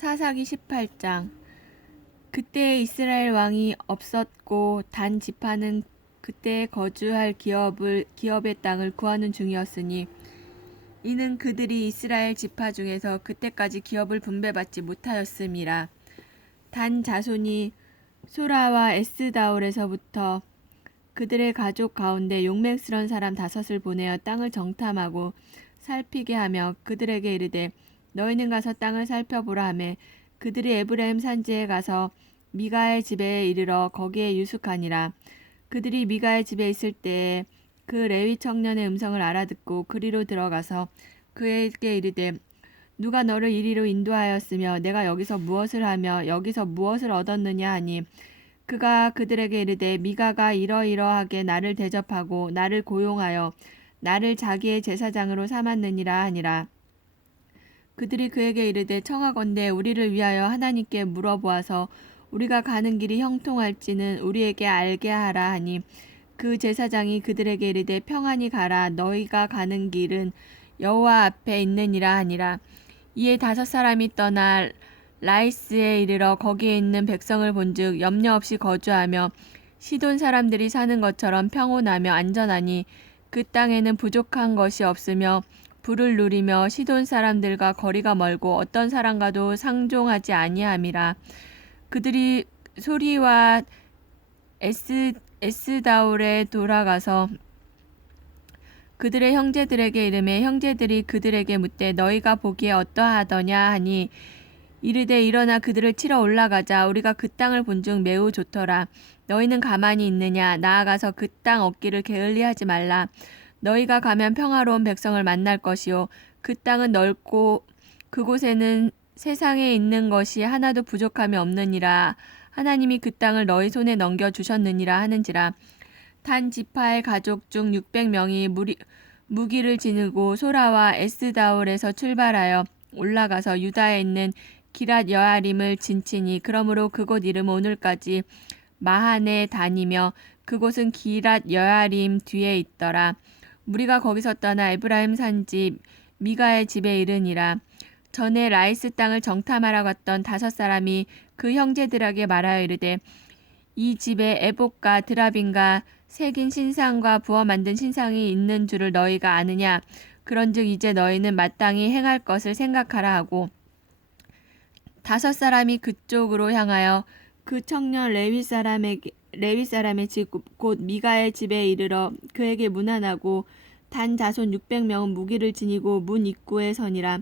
사사기 18장. 그때 이스라엘 왕이 없었고 단 지파는 그때 거주할 기업의 땅을 구하는 중이었으니 이는 그들이 이스라엘 지파 중에서 그때까지 기업을 분배받지 못하였음이라. 단 자손이 소라와 에스다올에서부터 그들의 가족 가운데 용맹스러운 사람 5을 보내어 땅을 정탐하고 살피게 하며 그들에게 이르되 너희는 가서 땅을 살펴보라 하매 그들이 에브라임 산지에 가서 미가의 집에 이르러 거기에 유숙하니라. 그들이 미가의 집에 있을 때에 그 레위 청년의 음성을 알아듣고 그리로 들어가서 그에게 이르되 누가 너를 이리로 인도하였으며 내가 여기서 무엇을 하며 여기서 무엇을 얻었느냐 하니 그가 그들에게 이르되 미가가 이러이러하게 나를 대접하고 나를 고용하여 나를 자기의 제사장으로 삼았느니라 하니라. 그들이 그에게 이르되 청하건대 우리를 위하여 하나님께 물어보아서 우리가 가는 길이 형통할지는 우리에게 알게 하라 하니 그 제사장이 그들에게 이르되 평안히 가라 너희가 가는 길은 여호와 앞에 있느니라 하니라. 이에 5사람이 떠나 라이스에 이르러 거기에 있는 백성을 본즉 염려 없이 거주하며 시돈 사람들이 사는 것처럼 평온하며 안전하니 그 땅에는 부족한 것이 없으며 부를 누리며 시돈 사람들과 거리가 멀고 어떤 사람과도 상종하지 아니함이라. 그들이 소리와 에스다올에 돌아가서 그들의 형제들에게 이르매 형제들이 그들에게 묻되 너희가 보기에 어떠하더냐 하니 이르되 일어나 그들을 치러 올라가자. 우리가 그 땅을 본즉 매우 좋더라. 너희는 가만히 있느냐? 나아가서 그 땅 얻기를 게을리하지 말라. 너희가 가면 평화로운 백성을 만날 것이요 그 땅은 넓고 그곳에는 세상에 있는 것이 하나도 부족함이 없느니라. 하나님이 그 땅을 너희 손에 넘겨 주셨느니라 하는지라. 단 지파의 가족 중 600명이 무기를 지니고 소라와 에스다올에서 출발하여 올라가서 유다에 있는 기랏 여아림을 진치니 그러므로 그곳 이름은 오늘까지 마한에 다니며 그곳은 기랏 여아림 뒤에 있더라. 무리가 거기서 떠나 에브라임 산지 미가의 집에 이르니라. 전에 라이스 땅을 정탐하러 갔던 5사람이 그 형제들에게 말하여 이르되 이 집에 에봇과 드라빈과 새긴 신상과 부어 만든 신상이 있는 줄을 너희가 아느냐? 그런즉 이제 너희는 마땅히 행할 것을 생각하라 하고 5사람이 그쪽으로 향하여 그 청년 레위 사람의 집 곧 미가의 집에 이르러 그에게 문안하고 단 자손 600명은 무기를 지니고 문 입구에 서니라.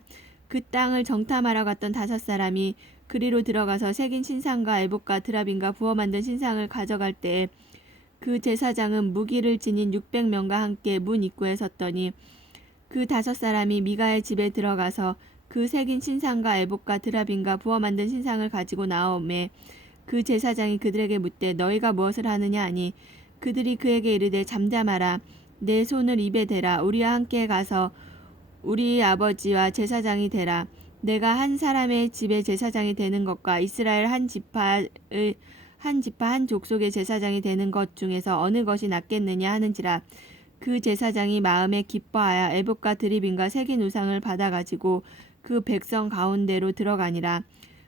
그 땅을 정탐하러 갔던 5사람이 그리로 들어가서 새긴 신상과 에봇과 드라빈과 부어 만든 신상을 가져갈 때에 그 제사장은 무기를 지닌 600명과 함께 문 입구에 섰더니 그 5사람이 미가의 집에 들어가서 그 새긴 신상과 에봇과 드라빈과 부어 만든 신상을 가지고 나오매 그 제사장이 그들에게 묻되 너희가 무엇을 하느냐 하니 그들이 그에게 이르되 잠잠하라. 내 손을 입에 대라. 우리와 함께 가서 우리 아버지와 제사장이 되라. 내가 한 사람의 집에 제사장이 되는 것과 이스라엘 한 지파 한 족속의 제사장이 되는 것 중에서 어느 것이 낫겠느냐 하는지라. 그 제사장이 마음에 기뻐하여 에봇과 드리빈과 새긴 우상을 받아가지고 그 백성 가운데로 들어가니라.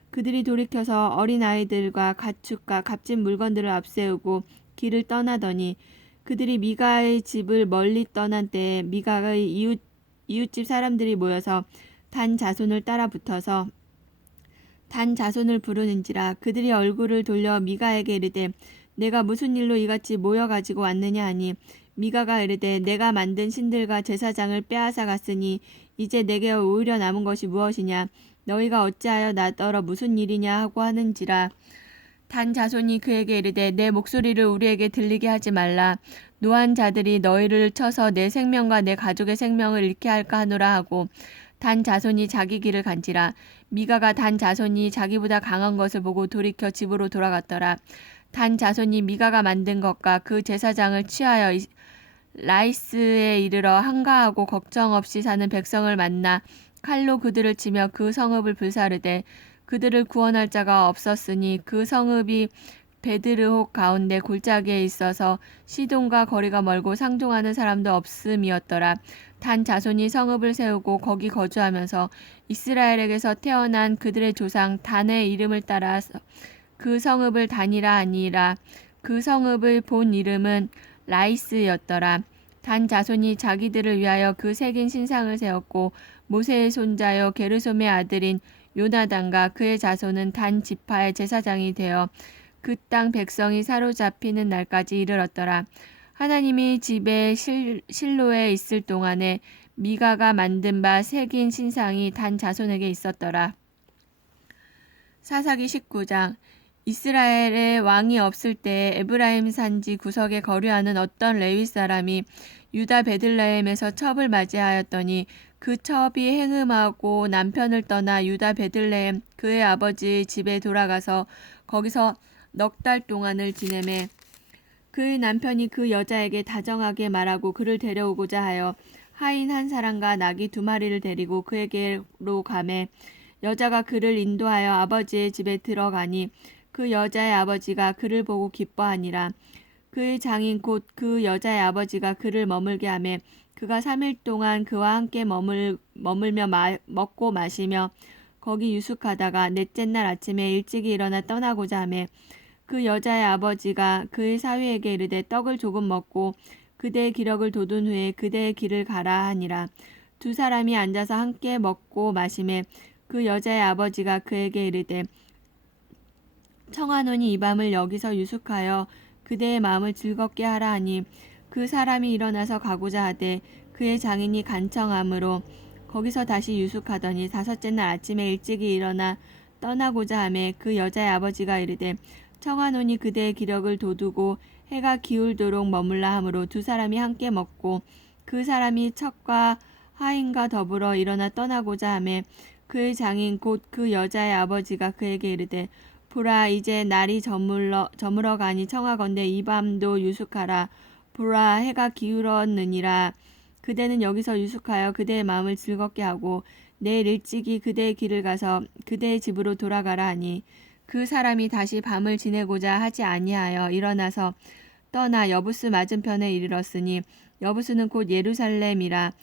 그들이 돌이켜서 어린아이들과 가축과 값진 물건들을 앞세우고 길을 떠나더니 그들이 미가의 집을 멀리 떠난 때에 미가의 이웃집 사람들이 모여서 단 자손을 따라 붙어서 단 자손을 부르는지라. 그들이 얼굴을 돌려 미가에게 이르되 내가 무슨 일로 이같이 모여가지고 왔느냐 하니 미가가 이르되 내가 만든 신들과 제사장을 빼앗아 갔으니 이제 내게 오히려 남은 것이 무엇이냐? 너희가 어찌하여 나 떨어 무슨 일이냐 하고 하는지라. 단 자손이 그에게 이르되 내 목소리를 우리에게 들리게 하지 말라. 노한 자들이 너희를 쳐서 내 생명과 내 가족의 생명을 잃게 할까 하노라 하고 단 자손이 자기 길을 간지라. 미가가 단 자손이 자기보다 강한 것을 보고 돌이켜 집으로 돌아갔더라. 단 자손이 미가가 만든 것과 그 제사장을 취하여 라이스에 이르러 한가하고 걱정 없이 사는 백성을 만나 칼로 그들을 치며 그 성읍을 불사르되 그들을 구원할 자가 없었으니 그 성읍이 베드르혹 가운데 골짜기에 있어서 시돈과 거리가 멀고 상종하는 사람도 없음이었더라. 단 자손이 성읍을 세우고 거기 거주하면서 이스라엘에게서 태어난 그들의 조상 단의 이름을 따라서 그 성읍을 단이라 하니라. 그 성읍의 본 이름은 라이스였더라. 단 자손이 자기들을 위하여 그 새긴 신상을 세웠고 모세의 손자요 게르솜의 아들인 요나단과 그의 자손은 단 지파의 제사장이 되어 그 땅 백성이 사로잡히는 날까지 이르렀더라. 하나님이 집에 실로에 있을 동안에 미가가 만든 바 새긴 신상이 단 자손에게 있었더라. 사사기 19장. 이스라엘의 왕이 없을 때에 에브라임 산지 구석에 거류하는 어떤 레위 사람이 유다 베들레헴에서 첩을 맞이하였더니 그 첩이 행음하고 남편을 떠나 유다 베들레헴 그의 아버지의 집에 돌아가서 거기서 넉 달 동안을 지내매 그의 남편이 그 여자에게 다정하게 말하고 그를 데려오고자 하여 하인 한 사람과 나귀 2마리를 데리고 그에게로 가매 여자가 그를 인도하여 아버지의 집에 들어가니 그 여자의 아버지가 그를 보고 기뻐하니라. 그의 장인 곧 그 여자의 아버지가 그를 머물게 하매 그가 3일 동안 그와 함께 머물며 먹고 마시며 거기 유숙하다가 넷째 날 아침에 일찍이 일어나 떠나고자 하매 그 여자의 아버지가 그의 사위에게 이르되 떡을 조금 먹고 그대의 기력을 돋운 후에 그대의 길을 가라 하니라. 2 사람이 앉아서 함께 먹고 마시매 그 여자의 아버지가 그에게 이르되 청하노니 이 밤을 여기서 유숙하여 그대의 마음을 즐겁게 하라 하니 그 사람이 일어나서 가고자 하되 그의 장인이 간청함으로 거기서 다시 유숙하더니 5째 날 아침에 일찍이 일어나 떠나고자 하매 그 여자의 아버지가 이르되 청하노니 그대의 기력을 돋우고 해가 기울도록 머물라 하므로 2 사람이 함께 먹고 그 사람이 첩과 하인과 더불어 일어나 떠나고자 하매 그의 장인 곧 그 여자의 아버지가 그에게 이르되 보라 이제 날이 저물어 가니 청하건대 이 밤도 유숙하라. 보라 해가 기울었느니라. 그대는 여기서 유숙하여 그대의 마음을 즐겁게 하고 내일 일찍이 그대의 길을 가서 그대의 집으로 돌아가라 하니 그 사람이 다시 밤을 지내고자 하지 아니하여 일어나서 떠나 여부스 맞은편에 이르렀으니 여부스는 곧 예루살렘이라.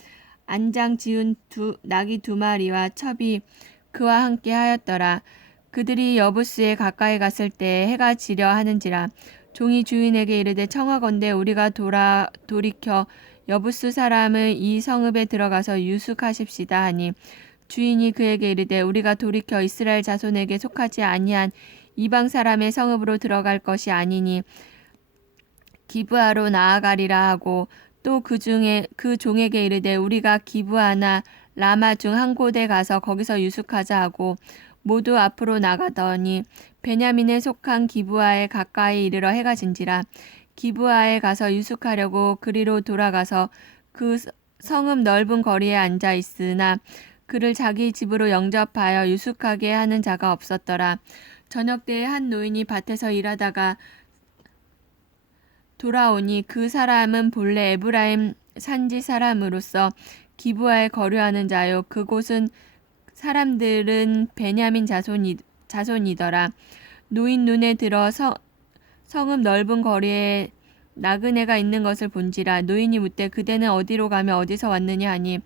안장 지은 나귀 2마리와 첩이 그와 함께 하였더라. 그들이 여부스에 가까이 갔을 때 해가 지려 하는지라. 종이 주인에게 이르되 청하건대 우리가 돌이켜 여부스 사람의 이 성읍에 들어가서 유숙하십시다 하니 주인이 그에게 이르되 우리가 돌이켜 이스라엘 자손에게 속하지 아니한 이방 사람의 성읍으로 들어갈 것이 아니니 기브아로 나아가리라 하고 또 그 종에게 이르되 우리가 기브아나 라마 중 한 곳에 가서 거기서 유숙하자 하고 모두 앞으로 나가더니 베냐민에 속한 기브아에 가까이 이르러 해가 진지라. 기브아에 가서 유숙하려고 그리로 돌아가서 그 성읍 넓은 거리에 앉아 있으나 그를 자기 집으로 영접하여 유숙하게 하는 자가 없었더라. 저녁 때에 한 노인이 밭에서 일하다가 돌아오니 그 사람은 본래 에브라임 산지 사람으로서 기브아에 거류하는 자요 그곳은 사람들은 베냐민 자손이더라. 노인 눈에 들어 성읍 넓은 거리에 나그네가 있는 것을 본지라. 노인이 묻되 그대는 어디로 가며 어디서 왔느냐 하니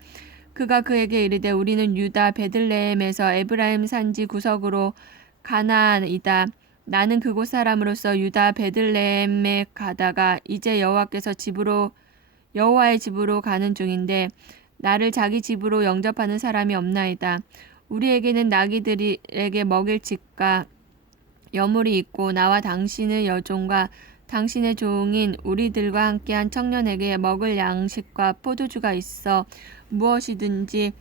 그가 그에게 이르되 우리는 유다 베들레헴에서 에브라임 산지 구석으로 가나이다. 나는 그곳 사람으로서 유다 베들레헴에 가다가 이제 여호와의 집으로 가는 중인데 나를 자기 집으로 영접하는 사람이 없나이다. 우리에게는 나귀들에게 먹일 집과 여물이 있고 나와 당신의 여종과 당신의 종인 우리들과 함께한 청년에게 먹을 양식과 포도주가 있어 무엇이든지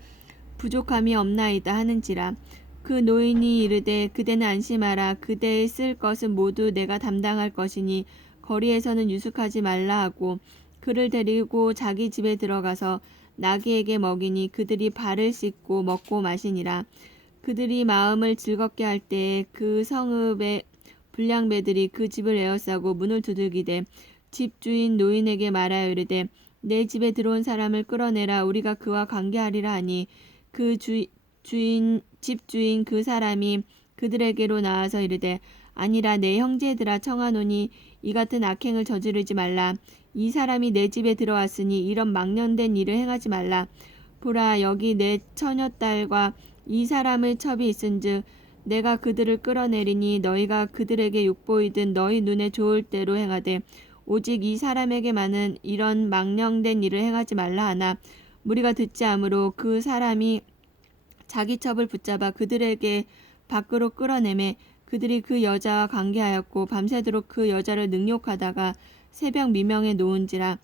부족함이 없나이다 하는지라. 그 노인이 이르되 그대는 안심하라. 그대의 쓸 것은 모두 내가 담당할 것이니 거리에서는 유숙하지 말라 하고 그를 데리고 자기 집에 들어가서 나귀에게 먹이니 그들이 발을 씻고 먹고 마시니라. 그들이 마음을 즐겁게 할 때에 그 성읍의 불량배들이 그 집을 에워싸고 문을 두들기되 집주인 노인에게 말하여 이르되 내 집에 들어온 사람을 끌어내라. 우리가 그와 관계하리라 하니 그 집주인 그 사람이 그들에게로 나와서 이르되 아니라 내 형제들아 청하노니 이 같은 악행을 저지르지 말라. 이 사람이 내 집에 들어왔으니 이런 망령된 일을 행하지 말라. 보라 여기 내 처녀딸과 이 사람의 첩이 있은즉 내가 그들을 끌어내리니 너희가 그들에게 욕보이든 너희 눈에 좋을 대로 행하되 오직 이 사람에게만은 이런 망령된 일을 행하지 말라 하나 무리가 듣지 아므로 그 사람이 자기 첩을 붙잡아 그들에게 밖으로 끌어내매 그들이 그 여자와 관계하였고 밤새도록 그 여자를 능욕하다가 새벽 미명에 놓은지라.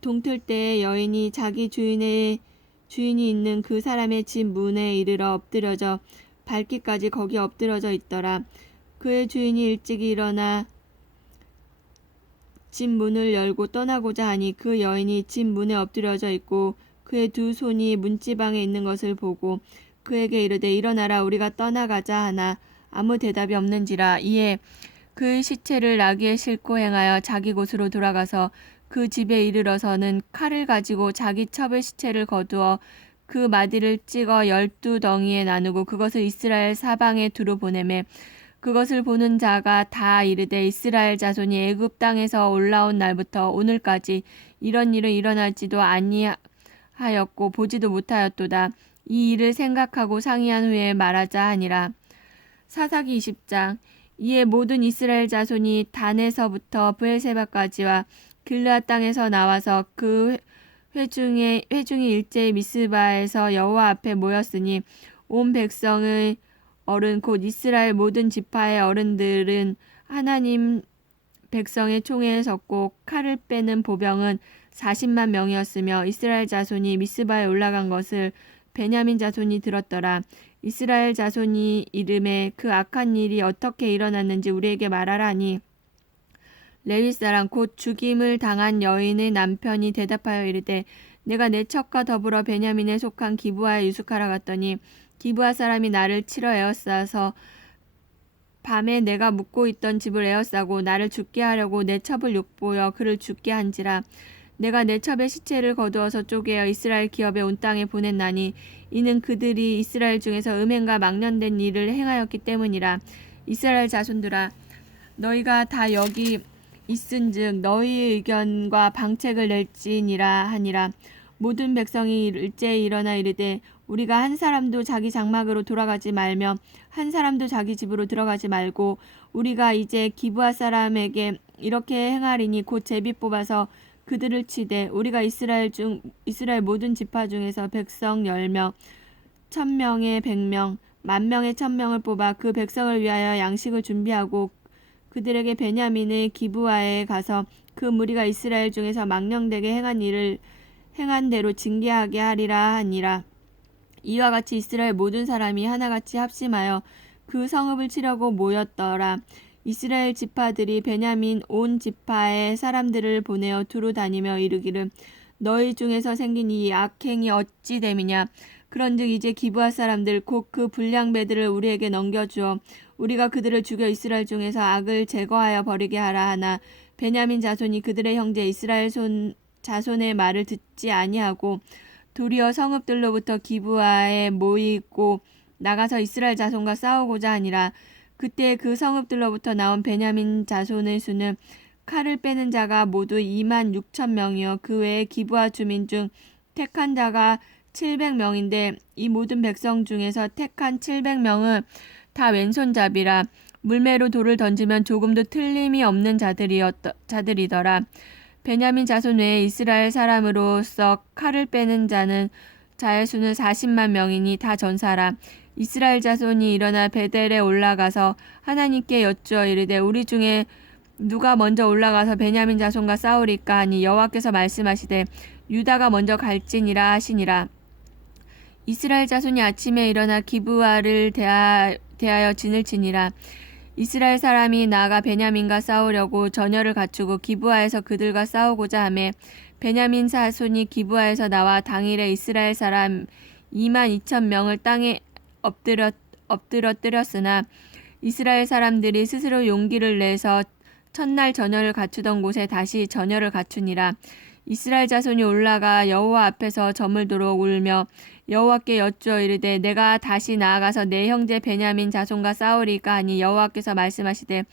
동틀 때에 여인이 자기 주인이 있는 그 사람의 집 문에 이르러 엎드려져 밝기까지 거기 엎드려져 있더라. 그의 주인이 일찍 일어나 집 문을 열고 떠나고자 하니 그 여인이 집 문에 엎드려져 있고 그의 두 손이 문지방에 있는 것을 보고 그에게 이르되 일어나라 우리가 떠나가자 하나 아무 대답이 없는지라. 이에 그의 시체를 나귀에 싣고 행하여 자기 곳으로 돌아가서 그 집에 이르러서는 칼을 가지고 자기 첩의 시체를 거두어 그 마디를 찍어 12덩이에 나누고 그것을 이스라엘 사방에 두루 보내매 그것을 보는 자가 다 이르되 이스라엘 자손이 애굽 땅에서 올라온 날부터 오늘까지 이런 일은 일어나지도 아니하였고 보지도 못하였도다. 이 일을 생각하고 상의한 후에 말하자 하니라. 사사기 20장. 이에 모든 이스라엘 자손이 단에서부터 브엘세바까지와 길르앗 땅에서 나와서 그 회중이 일제히 미스바에서 여호와 앞에 모였으니 온 백성의 어른 곧 이스라엘 모든 지파의 어른들은 하나님 백성의 총회에 섰고 칼을 빼는 보병은 40만 명이었으며 이스라엘 자손이 미스바에 올라간 것을 베냐민 자손이 들었더라. 이스라엘 자손이 이름에 그 악한 일이 어떻게 일어났는지 우리에게 말하라 하니 레위 사람 곧 죽임을 당한 여인의 남편이 대답하여 이르되 내가 내 첩과 더불어 베냐민에 속한 기브아에 유숙하러 갔더니 기브아 사람이 나를 치러 에워싸서 밤에 내가 묵고 있던 집을 에워싸고 나를 죽게 하려고 내 첩을 욕보여 그를 죽게 한지라. 내가 내 첩의 시체를 거두어서 쪼개어 이스라엘 기업에 온 땅에 보냈나니 이는 그들이 이스라엘 중에서 음행과 망령된 일을 행하였기 때문이라. 이스라엘 자손들아 너희가 다 여기 있은즉 너희의 의견과 방책을 낼지니라 하니라. 모든 백성이 일제히 일어나 이르되 우리가 한 사람도 자기 장막으로 돌아가지 말며 한 사람도 자기 집으로 들어가지 말고 우리가 이제 기브아 사람에게 이렇게 행하리니 곧 제비 뽑아서 그들을 치되 우리가 이스라엘 모든 지파 중에서 백성 10명 1000명에 100명 10,000명에 1000명을 뽑아 그 백성을 위하여 양식을 준비하고 그들에게 베냐민의 기브아에 가서 그 무리가 이스라엘 중에서 망령되게 행한 대로 징계하게 하리라 하니라. 이와 같이 이스라엘 모든 사람이 하나같이 합심하여 그 성읍을 치려고 모였더라. 이스라엘 지파들이 베냐민 온 지파의 사람들을 보내어 두루 다니며 이르기를 너희 중에서 생긴 이 악행이 어찌 됨이냐. 그런즉 이제 기브아 사람들 곧 그 불량배들을 우리에게 넘겨주어 우리가 그들을 죽여 이스라엘 중에서 악을 제거하여 버리게 하라 하나 베냐민 자손이 그들의 형제 이스라엘 자손의 말을 듣지 아니하고 도리어 성읍들로부터 기브아에 모이고 나가서 이스라엘 자손과 싸우고자 하니라. 그때 그 성읍들로부터 나온 베냐민 자손의 수는 칼을 빼는 자가 모두 26,000명이요 그 외에 기브아 주민 중 택한 자가 700명인데 이 모든 백성 중에서 택한 700명은 다 왼손잡이라. 물매로 돌을 던지면 조금도 틀림이 없는 자들이더라. 베냐민 자손 외에 이스라엘 사람으로서 칼을 빼는 자의 수는 40만 명이니 다 전사라. 이스라엘 자손이 일어나 베델에 올라가서 하나님께 여쭈어 이르되 우리 중에 누가 먼저 올라가서 베냐민 자손과 싸우리까 하니 여호와께서 말씀하시되 유다가 먼저 갈지니라 하시니라. 이스라엘 자손이 아침에 일어나 기브아를 대하여 진을 치니라. 이스라엘 사람이 나아가 베냐민과 싸우려고 전열을 갖추고 기브아에서 그들과 싸우고자 하매 베냐민 자손이 기브아에서 나와 당일에 이스라엘 사람 22,000명을 땅에 엎드러뜨렸으나 이스라엘 사람들이 스스로 용기를 내서 첫날 전열을 갖추던 곳에 다시 전열을 갖추니라. 이스라엘 자손이 올라가 여호와 앞에서 저물도록 울며 여호와께 여쭈어 이르되 내가 다시 나아가서 내 형제 베냐민 자손과 싸우리까 하니 여호와께서 말씀하시되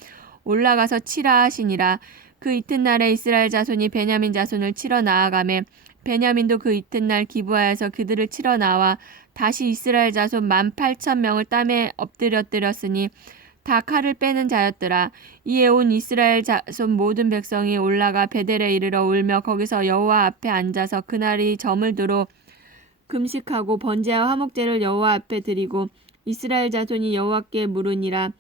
올라가서 치라 하시니라. 그 이튿날에 이스라엘 자손이 베냐민 자손을 치러 나아가매 베냐민도 그 이튿날 기브아에서 그들을 치러 나와 다시 이스라엘 자손 18,000명을 땀에 엎드렸으니 다 칼을 빼는 자였더라. 이에 온 이스라엘 자손 모든 백성이 올라가 베델에 이르러 울며 거기서 여호와 앞에 앉아서 그날이 저물도록 금식하고 번제와 화목제를 여호와 앞에 드리고 이스라엘 자손이 여호와께 물으니라.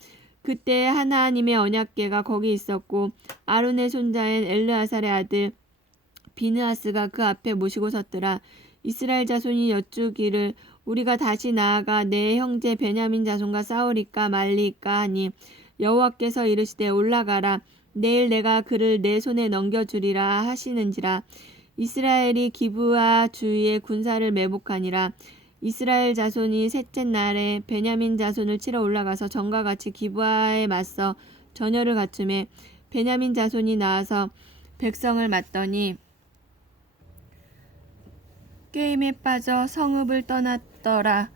그때 하나님의 언약궤가 거기 있었고 아론의 손자인 엘르아살의 아들 비느하스가 그 앞에 모시고 섰더라. 이스라엘 자손이 여쭈기를 우리가 다시 나아가 내 형제 베냐민 자손과 싸우리까 말리까 하니 여호와께서 이르시되 올라가라. 내일 내가 그를 내 손에 넘겨주리라 하시는지라. 이스라엘이 기브아 주위에 군사를 매복하니라. 이스라엘 자손이 셋째 날에 베냐민 자손을 치러 올라가서 전과 같이 기브아에 맞서 전열을 갖추매 베냐민 자손이 나와서 백성을 맞더니 게임에 빠져 성읍을 떠났더라.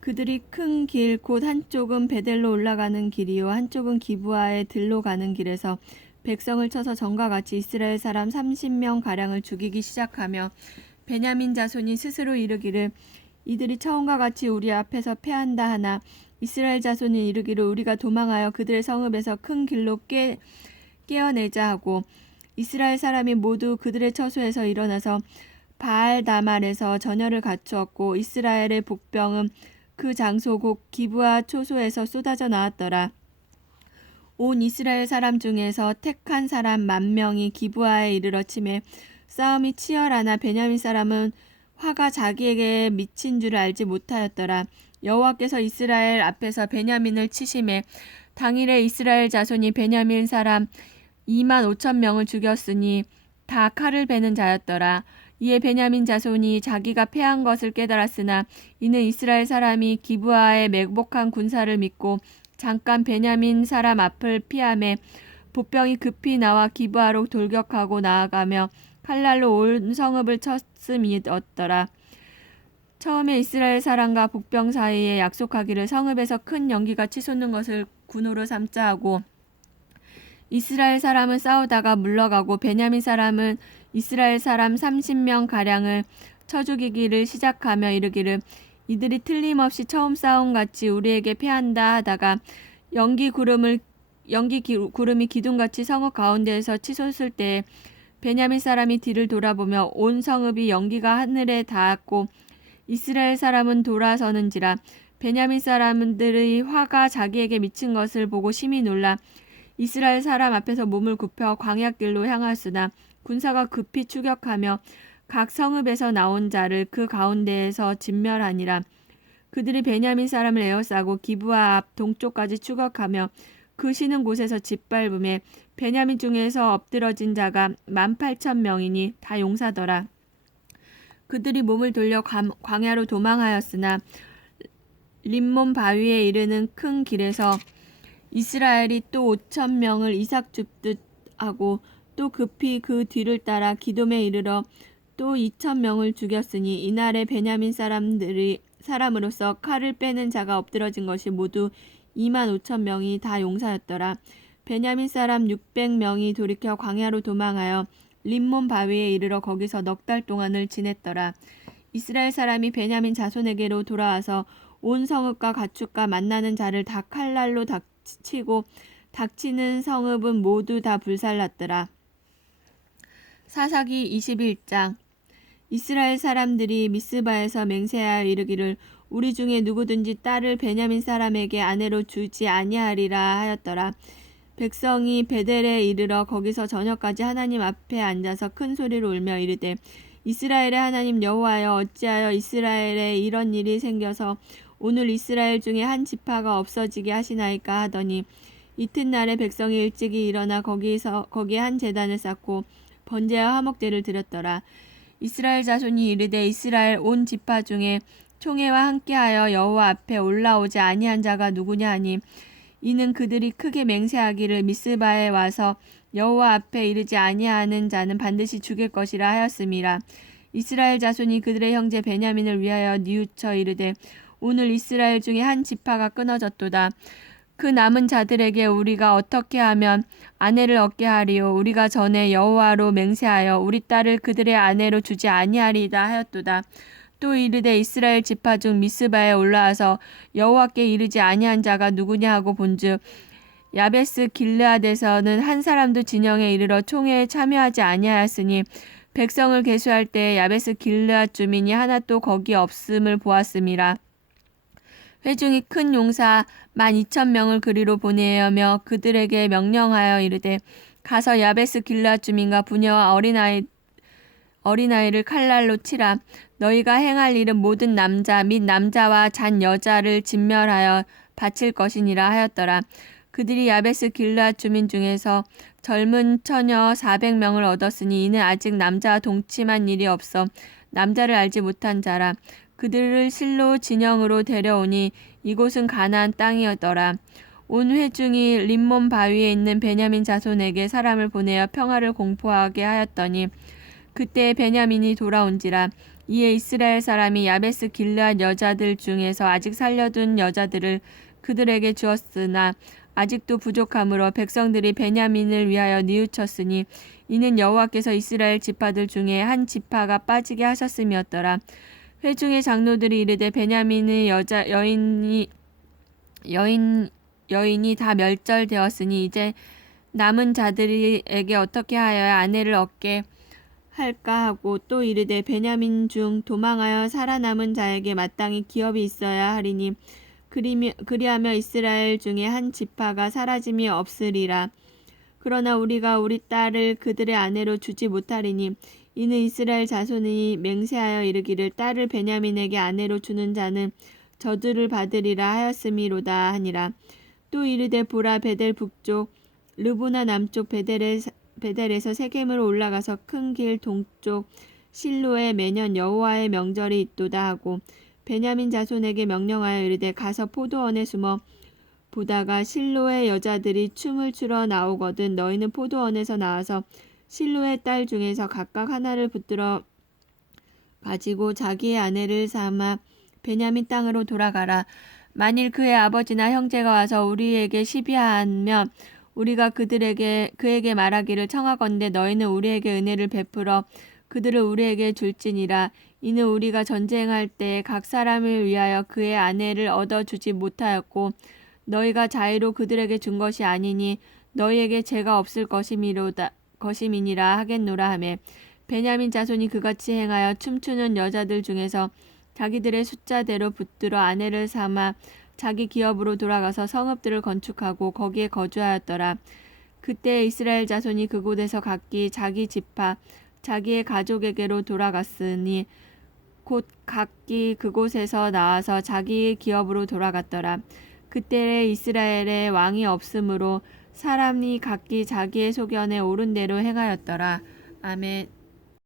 그들이 큰 길 곧 한쪽은 베델로 올라가는 길이요 한쪽은 기브아의 들로 가는 길에서 백성을 쳐서 전과 같이 이스라엘 사람 30명 가량을 죽이기 시작하며 베냐민 자손이 스스로 이르기를 이들이 처음과 같이 우리 앞에서 패한다 하나 이스라엘 자손이 이르기를 우리가 도망하여 그들의 성읍에서 큰 길로 깨어내자 하고 이스라엘 사람이 모두 그들의 처소에서 일어나서 바알다말에서 전열을 갖추었고 이스라엘의 복병은 그 장소 곧 기브아 초소에서 쏟아져 나왔더라. 온 이스라엘 사람 중에서 택한 사람 10,000명이 기브아에 이르러 치매 싸움이 치열하나 베냐민 사람은 화가 자기에게 미친 줄을 알지 못하였더라. 여호와께서 이스라엘 앞에서 베냐민을 치심에 당일에 이스라엘 자손이 베냐민 사람 25,000명을 죽였으니 다 칼을 베는 자였더라. 이에 베냐민 자손이 자기가 패한 것을 깨달았으나 이는 이스라엘 사람이 기브아에 매복한 군사를 믿고 잠깐 베냐민 사람 앞을 피하매 복병이 급히 나와 기브아로 돌격하고 나아가며 칼날로 온 성읍을 쳤음이었더라. 처음에 이스라엘 사람과 복병 사이에 약속하기를 성읍에서 큰 연기가 치솟는 것을 군호로 삼자 하고 이스라엘 사람은 싸우다가 물러가고 베냐민 사람은 이스라엘 사람 30명 가량을 쳐 죽이기를 시작하며 이르기를 이들이 틀림없이 처음 싸움 같이 우리에게 패한다 하다가 연기 구름이 기둥같이 성읍 가운데에서 치솟을 때에 베냐민 사람이 뒤를 돌아보며 온 성읍이 연기가 하늘에 닿았고 이스라엘 사람은 돌아서는지라. 베냐민 사람들의 화가 자기에게 미친 것을 보고 심히 놀라 이스라엘 사람 앞에서 몸을 굽혀 광야길로 향하였으나 군사가 급히 추격하며 각 성읍에서 나온 자를 그 가운데에서 진멸하니라. 그들이 베냐민 사람을 에워싸고 기브아 앞 동쪽까지 추격하며 그 쉬는 곳에서 짓밟음에 베냐민 중에서 엎드러진 자가 18,000명이니 다 용사더라. 그들이 몸을 돌려 광야로 도망하였으나 림몬 바위에 이르는 큰 길에서 이스라엘이 또 5,000명을 이삭 줍듯 하고 또 급히 그 뒤를 따라 기돔에 이르러 또 2,000명을 죽였으니 이날에 베냐민 사람으로서 칼을 빼는 자가 엎드러진 것이 모두 25,000명이 다 용사였더라. 베냐민 사람 600명이 돌이켜 광야로 도망하여 림몬 바위에 이르러 거기서 넉 달 동안을 지냈더라. 이스라엘 사람이 베냐민 자손에게로 돌아와서 온 성읍과 가축과 만나는 자를 다 칼날로 닥치고 닥치는 성읍은 모두 다 불살랐더라. 사사기 21장. 이스라엘 사람들이 미스바에서 맹세하여 이르기를 우리 중에 누구든지 딸을 베냐민 사람에게 아내로 주지 아니하리라 하였더라. 백성이 베델에 이르러 거기서 저녁까지 하나님 앞에 앉아서 큰 소리로 울며 이르되 이스라엘의 하나님 여호와여 어찌하여 이스라엘에 이런 일이 생겨서 오늘 이스라엘 중에 한 지파가 없어지게 하시나이까 하더니 이튿날에 백성이 일찍이 일어나 거기에 한 제단을 쌓고 번제와 화목제를 드렸더라. 이스라엘 자손이 이르되 이스라엘 온 지파 중에 총회와 함께하여 여호와 앞에 올라오지 아니한 자가 누구냐 하니 이는 그들이 크게 맹세하기를 미스바에 와서 여호와 앞에 이르지 아니하는 자는 반드시 죽일 것이라 하였음이라. 이스라엘 자손이 그들의 형제 베냐민을 위하여 뉘우쳐 이르되 오늘 이스라엘 중에 한 지파가 끊어졌도다. 그 남은 자들에게 우리가 어떻게 하면 아내를 얻게 하리요? 우리가 전에 여호와로 맹세하여 우리 딸을 그들의 아내로 주지 아니하리이다 하였도다. 또 이르되 이스라엘 지파 중 미스바에 올라와서 여호와께 이르지 아니한 자가 누구냐 하고 본즉 야베스 길르앗에서는 한 사람도 진영에 이르러 총회에 참여하지 아니하였으니 백성을 계수할 때 야베스 길르앗 주민이 하나 또 거기 없음을 보았음이라. 회중이 큰 용사 12,000명을 그리로 보내며 그들에게 명령하여 이르되 가서 야베스 길르앗 주민과 부녀와 어린아이를 칼날로 치라. 너희가 행할 일은 모든 남자 및 남자와 잔 여자를 진멸하여 바칠 것이니라 하였더라. 그들이 야베스 길르앗 주민 중에서 젊은 처녀 400명을 얻었으니 이는 아직 남자와 동침한 일이 없어 남자를 알지 못한 자라. 그들을 실로 진영으로 데려오니 이곳은 가나안 땅이었더라. 온 회중이 림몬 바위에 있는 베냐민 자손에게 사람을 보내어 평화를 공포하게 하였더니 그때 베냐민이 돌아온지라. 이에 이스라엘 사람이 야베스 길르앗 여자들 중에서 아직 살려둔 여자들을 그들에게 주었으나 아직도 부족하므로 백성들이 베냐민을 위하여 뉘우쳤으니 이는 여호와께서 이스라엘 지파들 중에 한 지파가 빠지게 하셨음이었더라. 회중의 장로들이 이르되 베냐민의 여인이 다 멸절되었으니 이제 남은 자들에게 어떻게 하여야 아내를 얻게 할까 하고 또 이르되 베냐민 중 도망하여 살아남은 자에게 마땅히 기업이 있어야 하리니 그리하며 이스라엘 중에 한 지파가 사라짐이 없으리라. 그러나 우리가 우리 딸을 그들의 아내로 주지 못하리니 이는 이스라엘 자손이 맹세하여 이르기를 딸을 베냐민에게 아내로 주는 자는 저주를 받으리라 하였음이로다 하니라. 또 이르되 보라 베델 북쪽 르보나 남쪽 베델에서 세겜으로 올라가서 큰 길 동쪽 실로에 매년 여호와의 명절이 있도다 하고 베냐민 자손에게 명령하여 이르되 가서 포도원에 숨어 보다가 실로의 여자들이 춤을 추러 나오거든 너희는 포도원에서 나와서 실로의 딸 중에서 각각 하나를 붙들어 가지고 자기의 아내를 삼아 베냐민 땅으로 돌아가라. 만일 그의 아버지나 형제가 와서 우리에게 시비하면 우리가 그에게 말하기를 청하건대 너희는 우리에게 은혜를 베풀어 그들을 우리에게 줄지니라. 이는 우리가 전쟁할 때 각 사람을 위하여 그의 아내를 얻어주지 못하였고 너희가 자의로 그들에게 준 것이 아니니 너희에게 죄가 없을 것임이니라 하겠노라 하매 베냐민 자손이 그같이 행하여 춤추는 여자들 중에서 자기들의 숫자대로 붙들어 아내를 삼아 자기 기업으로 돌아가서 성읍들을 건축하고 거기에 거주하였더라. 그때 이스라엘 자손이 그곳에서 각기 자기 지파 자기의 가족에게로 돌아갔으니 곧 각기 그곳에서 나와서 자기의 기업으로 돌아갔더라. 그때 이스라엘에 왕이 없으므로 사람이 각기 자기의 소견에 옳은 대로 행하였더라. 아멘.